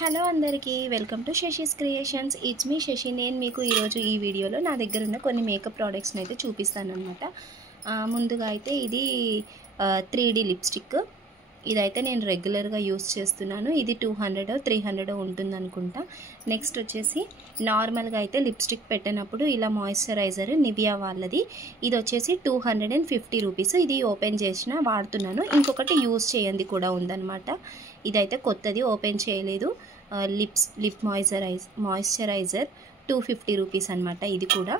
Hello అందరికీ welcome to Shashi's creations. It's me Shashi. నేను మీకు ఈరోజు ఈ వీడియోలో నా దగ్గర ఉన్న కొన్ని మేకప్ ప్రోడక్ట్స్ని అయితే చూపిస్తాను అనమాట. ముందుగా అయితే ఇది 3D లిప్స్టిక్. ఇదైతే నేను రెగ్యులర్గా యూస్ చేస్తున్నాను. ఇది 200 300 ఉంటుంది అనుకుంటా. నెక్స్ట్ వచ్చేసి నార్మల్గా అయితే లిప్స్టిక్ పెట్టినప్పుడు ఇలా మాయిశ్చరైజర్ నివియా వాళ్ళది. ఇది వచ్చేసి 250 రూపీస్. ఇది ఓపెన్ చేసిన వాడుతున్నాను. ఇంకొకటి యూస్ చేయండి కూడా ఉందన్నమాట. ఇదైతే కొత్తది, ఓపెన్ చేయలేదు. లిప్ మాయిశ్చరైజర్ 250 రూపీస్ అనమాట. ఇది కూడా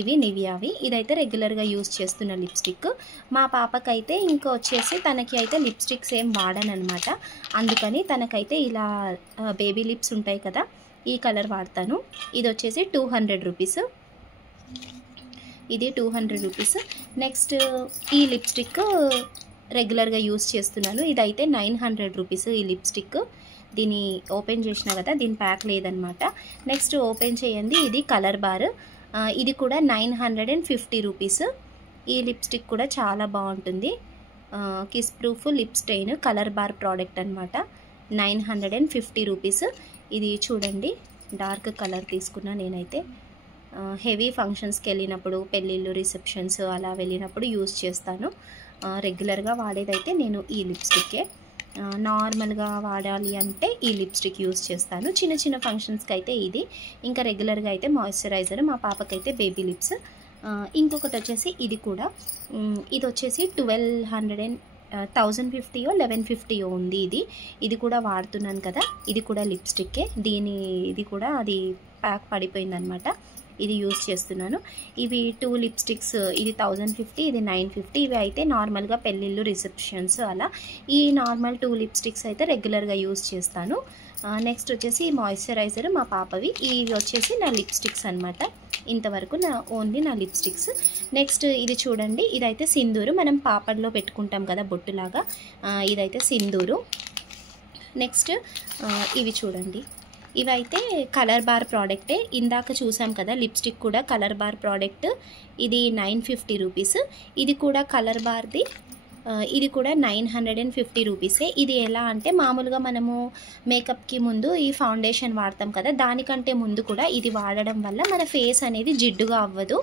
ఇవి నివియావి. ఇదైతే రెగ్యులర్గా యూస్ చేస్తున్న లిప్స్టిక్. మా పాపకైతే ఇంకా వచ్చేసి తనకి అయితే లిప్స్టిక్స్ ఏం వాడనమాట. అందుకని తనకైతే ఇలా బేబీ లిప్స్ ఉంటాయి కదా, ఈ కలర్ వాడతాను. ఇది వచ్చేసి 200 రూపీస్. ఇది 200 రూపీస్. నెక్స్ట్ ఈ లిప్స్టిక్ రెగ్యులర్గా యూస్ చేస్తున్నాను. ఇదైతే 900 రూపీస్ ఈ లిప్స్టిక్. దీన్ని ఓపెన్ చేసినా కదా, దీని ప్యాక్ లేదనమాట. నెక్స్ట్ ఓపెన్ చేయండి. ఇది కలర్ బార్. ఇది కూడా 950 రూపీస్. ఈ లిప్స్టిక్ కూడా చాలా బాగుంటుంది. Kiss proof lip stain colour bar product అనమాట. 950 రూపీస్. ఇది చూడండి, డార్క్ కలర్ తీసుకున్నా నేనైతే. హెవీ ఫంక్షన్స్కి వెళ్ళినప్పుడు, పెళ్ళిళ్ళు, రిసెప్షన్స్ అలా వెళ్ళినప్పుడు యూస్ చేస్తాను. రెగ్యులర్గా వాడేదైతే నేను ఈ లిప్స్టిక్కే. నార్మల్గా వాడాలి అంటే ఈ లిప్స్టిక్ యూస్ చేస్తాను. చిన్న చిన్న ఫంక్షన్స్కి అయితే ఇది. ఇంకా రెగ్యులర్గా అయితే మాయిశ్చరైజర్. మా పాపకైతే బేబీ లిప్స్. ఇంకొకటి వచ్చేసి ఇది కూడా. ఇది వచ్చేసి 1150 1150 ఉంది. ఇది కూడా వాడుతున్నాను కదా. ఇది కూడా లిప్స్టిక్కే. ఇది కూడా అది ప్యాక్ పడిపోయిందనమాట. ఇది యూస్ చేస్తున్నాను. ఇవి 2 లిప్స్టిక్స్. ఇది 1050, ఇది 950. ఇవి అయితే నార్మల్గా పెళ్ళిళ్ళు, రిసెప్షన్స్ అలా. ఈ నార్మల్ 2 లిప్స్టిక్స్ అయితే రెగ్యులర్గా యూస్ చేస్తాను. నెక్స్ట్ వచ్చేసి మాయిశ్చరైజర్ మా పాపవి. ఇవి వచ్చేసి నా లిప్స్టిక్స్ అనమాట. ఇంతవరకు ఓన్లీ నా లిప్స్టిక్స్. నెక్స్ట్ ఇది చూడండి, ఇదైతే సింధూరు. మనం పాపడ్లో పెట్టుకుంటాం కదా బొట్టులాగా, ఇదైతే సింధూరు. నెక్స్ట్ ఇవి చూడండి, ఇవైతే కలర్ బార్ ప్రోడక్టే. ఇందాక చూసాం కదా లిప్స్టిక్ కూడా కలర్ బార్ ప్రోడక్ట్. ఇది 950 రూపీస్. ఇది కూడా కలర్ బార్ది. ఇది కూడా 950 రూపీసే. ఇది ఎలా అంటే మామూలుగా మనము మేకప్కి ముందు ఈ ఫౌండేషన్ వాడతాం కదా, దానికంటే ముందు కూడా ఇది వాడడం వల్ల మన ఫేస్ అనేది జిడ్డుగా అవ్వదు.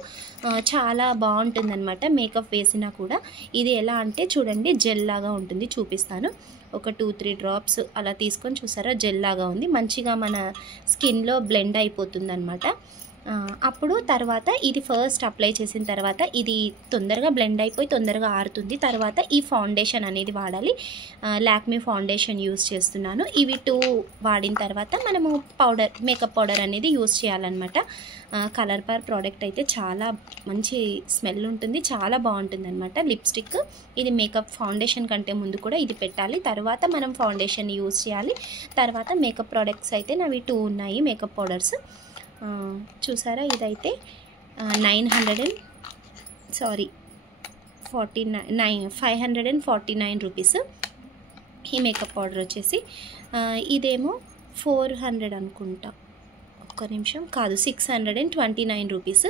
చాలా బాగుంటుందన్నమాట మేకప్ వేసినా కూడా. ఇది ఎలా అంటే చూడండి, జెల్ లాగా ఉంటుంది. చూపిస్తాను. ఒక 2-3 డ్రాప్స్ అలా తీసుకొని చూసారా, జెల్ లాగా ఉంది. మంచిగా మన స్కిన్లో బ్లెండ్ అయిపోతుంది అనమాట. అప్పుడు తర్వాత ఇది ఫస్ట్ అప్లై చేసిన తర్వాత ఇది తొందరగా బ్లెండ్ అయిపోయి తొందరగా ఆరుతుంది. తర్వాత ఈ ఫౌండేషన్ అనేది వాడాలి. లాక్మీ ఫౌండేషన్ యూస్ చేస్తున్నాను. ఇవి 2 వాడిన తర్వాత మనము మేకప్ పౌడర్ అనేది యూస్ చేయాలన్నమాట. కలర్ బార్ ప్రోడక్ట్ అయితే చాలా మంచి స్మెల్ ఉంటుంది, చాలా బాగుంటుంది అనమాట లిప్స్టిక్. ఇది మేకప్ ఫౌండేషన్ కంటే ముందు కూడా ఇది పెట్టాలి. తర్వాత మనం ఫౌండేషన్ యూస్ చేయాలి. తర్వాత మేకప్ ప్రోడక్ట్స్ అయితే నావి 2 ఉన్నాయి మేకప్ పౌడర్స్. చూసారా, ఇదైతే 549 రూపీస్ ఈ మేకప్ పౌడర్ వచ్చేసి. ఇదేమో 400 అనుకుంటా, ఒక్క నిమిషం, కాదు 629 రూపీస్.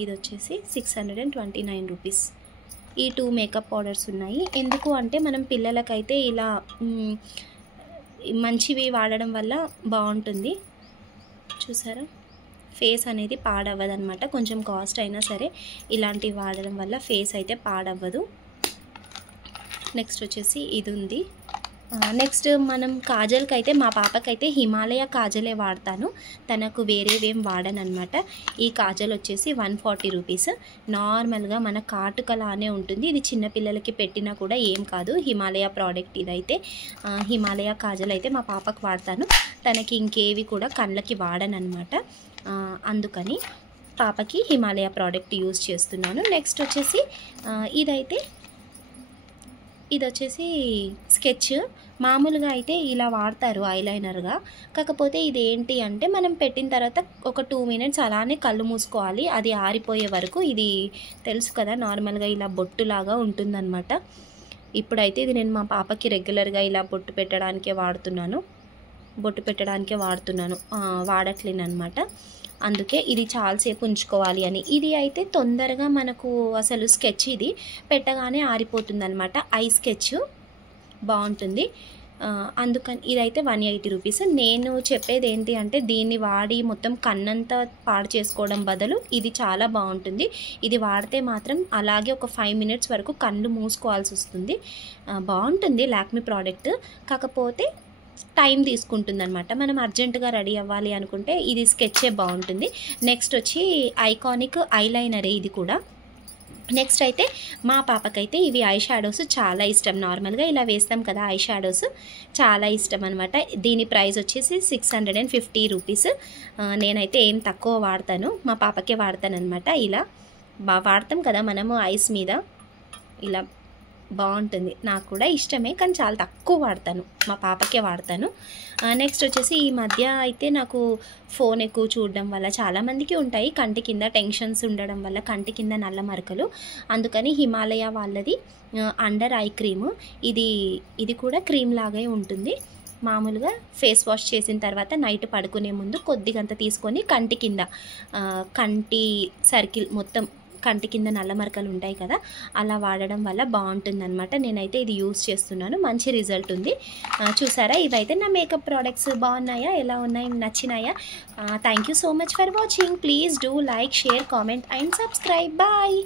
ఇది వచ్చేసి 629 రూపీస్. ఈ 2 మేకప్ పౌడర్స్ ఉన్నాయి. ఎందుకు అంటే మనం పిల్లలకైతే ఇలా మంచివి వాడడం వల్ల బాగుంటుంది. చూసారా, ఫేస్ అనేది పాడవ్వదన్నమాట. కొంచెం కాస్ట్ అయినా సరే ఇలాంటివి వాడడం వల్ల ఫేస్ అయితే పాడవ్వదు. నెక్స్ట్ వచ్చేసి ఇది ఉంది. నెక్స్ట్ మనం కాజల్కి అయితే మా పాపకైతే హిమాలయ కాజలే వాడతాను. తనకు వేరేవేం వాడనమాట. ఈ కాజల్ వచ్చేసి 140 రూపీస్. నార్మల్గా మన కాటుకలానే ఉంటుంది. ఇది చిన్నపిల్లలకి పెట్టినా కూడా ఏం కాదు. హిమాలయ ప్రోడక్ట్ ఇదైతే. హిమాలయ కాజల్ అయితే మా పాపకు వాడతాను. తనకి ఇంకేవి కూడా కళ్ళకి వాడనమాట. అందుకని పాపకి హిమాలయ ప్రోడక్ట్ యూస్ చేస్తున్నాను. నెక్స్ట్ వచ్చేసి ఇది వచ్చేసి స్కెచ్. మామూలుగా అయితే ఇలా వాడతారు ఐలైనర్గా. కాకపోతే ఇది ఏంటి అంటే మనం పెట్టిన తర్వాత ఒక 2 మినిట్స్ అలానే కళ్ళు మూసుకోవాలి, అది ఆరిపోయే వరకు. ఇది తెలుసు కదా, నార్మల్గా ఇలా బొట్టులాగా ఉంటుందన్నమాట. ఇప్పుడైతే ఇది నేను మా పాపకి రెగ్యులర్గా ఇలా బొట్టు పెట్టడానికే వాడుతున్నాను. వాడట్లేనమాట. అందుకే ఇది చాలాసేపు ఉంచుకోవాలి అని. ఇది అయితే తొందరగా మనకు అసలు స్కెచ్ ఇది పెట్టగానే ఆరిపోతుంది అనమాట. ఐ స్కెచ్ బాగుంటుంది. అందుకని ఇదైతే 180 రూపీస్. నేను చెప్పేది ఏంటి అంటే దీన్ని వాడి మొత్తం కన్నంతా పాడు చేసుకోవడం బదులు ఇది చాలా బాగుంటుంది. ఇది వాడితే మాత్రం అలాగే ఒక 5 మినిట్స్ వరకు కళ్ళు మూసుకోవాల్సి వస్తుంది. బాగుంటుంది లాక్మీ ప్రోడక్ట్, కాకపోతే టైం తీసుకుంటుందన్నమాట. మనం అర్జెంటుగా రెడీ అవ్వాలి అనుకుంటే ఇది స్కెచ్చే బాగుంటుంది. నెక్స్ట్ వచ్చి ఐకానిక్ ఐలైనరే ఇది కూడా. నెక్స్ట్ అయితే మా పాపకైతే ఇవి ఐ షాడోస్ చాలా ఇష్టం. నార్మల్గా ఇలా వేస్తాం కదా ఐ షాడోస్, చాలా ఇష్టం అనమాట. దీని ప్రైస్ వచ్చేసి 650 రూపీస్. నేనైతే ఏం తక్కువ వాడతాను, మా పాపకే వాడతాను అనమాట. ఇలా వాడతాం కదా మనము ఐస్ మీద, ఇలా బాగుంటుంది. నాకు కూడా ఇష్టమే, కానీ చాలా తక్కువ వాడతాను, మా పాపకే వాడతాను. నెక్స్ట్ వచ్చేసి ఈ మధ్య అయితే నాకు ఫోన్ ఎక్కువ చూడడం వల్ల, చాలామందికి ఉంటాయి కంటి కింద టెన్షన్స్ ఉండడం వల్ల కంటి కింద నల్ల మరకలు, అందుకని హిమాలయ వాళ్ళది అండర్ ఐ క్రీమ్. ఇది కూడా క్రీమ్ లాగే ఉంటుంది. మామూలుగా ఫేస్ వాష్ చేసిన తర్వాత నైట్ పడుకునే ముందు కొద్దిగంత తీసుకొని కంటి కింద, కంటి సర్కిల్ మొత్తం, కంటి కింద నల్ల మరకలు ఉంటాయి కదా, అలా వాడడం వల్ల బాగుంటుందన్నమాట. నేనైతే ఇది యూస్ చేస్తున్నాను, మంచి రిజల్ట్ ఉంది. చూసారా, ఇవైతే నా మేకప్ ప్రోడక్ట్స్ బాగున్నాయా, ఎలా ఉన్నాయి, నచ్చినాయా? Thank you so much for watching. Please do like, share, comment and subscribe. Bye.